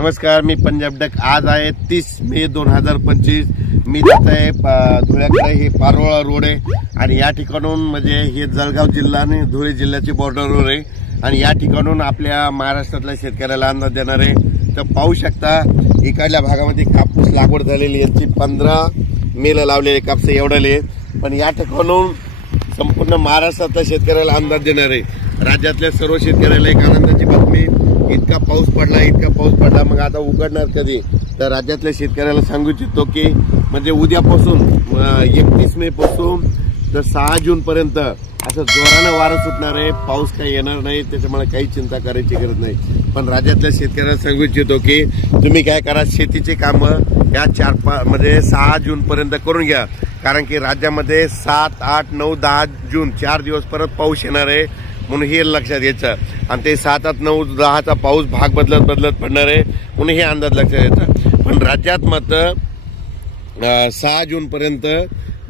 नमस्कार, मी पंजाब डक। आज आहे 30 मे 2025। मी जात आहे धुळ्याकडे। हे पारोळा रोड आहे आणि या ठिकाणून म्हणजे हे जळगाव जिल्हा आणि धुळे जिल्ह्याची बॉर्डरवर आहे आणि या ठिकाणून आपल्या महाराष्ट्रातल्या शेतकऱ्याला अंदाज देणार आहे। तर पाहू शकता इकडल्या भागामध्ये कापूस लागवड झालेली आहे। 15 मेला लावलेले कापूस एवढाले, पण या ठिकाणून संपूर्ण महाराष्ट्रातल्या शेतकऱ्याला अंदाज देणार आहे। राज्यातल्या सर्व शेतकऱ्याला एक आनंदाची बातमी, इतका पाऊस पडला, मग आता उघडणार कधी? तर राज्यातल्या शेतकऱ्याला सांगू इच्छितो की म्हणजे उद्यापासून 31 मे पासून तर 6 जून पर्यंत असं जोरानं वारं सुटणार आहे। पाऊस काही येणार नाही, त्याच्यामुळे काही चिंता करायची गरज नाही। पण राज्यातल्या शेतकऱ्याला सांगू इच्छितो की तुम्ही काय करा, शेतीचे कामं या 6 जून पर्यंत करून घ्या, कारण की राज्यामध्ये 7, 8, 9, 10 जून 4 दिवस परत पाऊस येणार आहे, म्हणून हे लक्षात घ्यायचं। आणि ते 7, 8, 9, 10चा पाऊस भाग बदलत पडणार आहे, म्हणून हे अंदाज लक्षात घ्यायचा। पण राज्यात मात्र 6 जून पर्यंत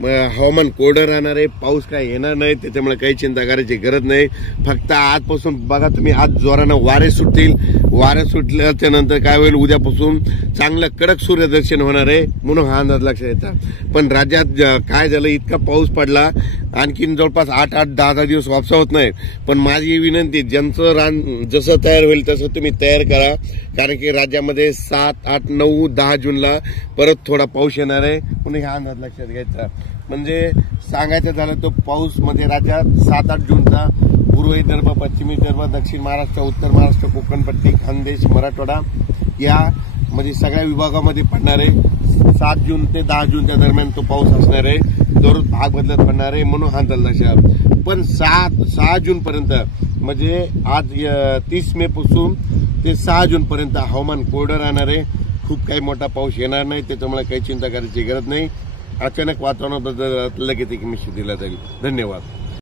हवामान कोरडं राहणार आहे, पाऊस काय येणार नाही, त्याच्यामुळे काही चिंता करायची गरज नाही। फक्त आजपासून बघा तुम्ही, आज जोरानं वारे सुटतील। वारे सुटल्याच्या नंतर काय होईल, उद्यापासून चांगलं कडक सूर्यदर्शन होणार आहे, म्हणून हा अंदाज लक्षात येता। पण राज्यात काय झालं, इतका पाऊस पडला, आणखीन जवळपास 8, 10 दिवस वापसा होत नाही। पण माझी विनंती, ज्यांचं रान जसं तयार होईल तसं तुम्ही तयार करा, कारण की राज्यामध्ये 7, 8, 9, 10 जूनला परत थोडा पाऊस येणार आहे, म्हणून हा अंदाज लक्षात घ्यायचा। म्हणजे सांगायचं झालं तर पाऊस मध्ये राज्यात 7, 8 जूनचा पूर्व विदर्भ, पश्चिम विदर्भ, दक्षिण महाराष्ट्र, उत्तर महाराष्ट्र, कोकणपट्टी, खानदेश, मराठवाडा या म्हणजे सगळ्या विभागामध्ये पडणार आहे। 7 जून ते 10 जूनच्या दरम्यान तो पाऊस असणार आहे, दररोज भाग बदलत पडणार आहे, म्हणून हा अंदाज लक्षात। पण 6 जून पर्यंत म्हणजे आज 30 मे पासून ते 6 जून पर्यंत हवामान कोरडं राहणार आहे, खूप काही मोठा पाऊस येणार नाही, त्याच्यामुळे काही चिंता करायची गरज नाही। अचानक वातावरण बदललं की ती दिला जाईल। धन्यवाद।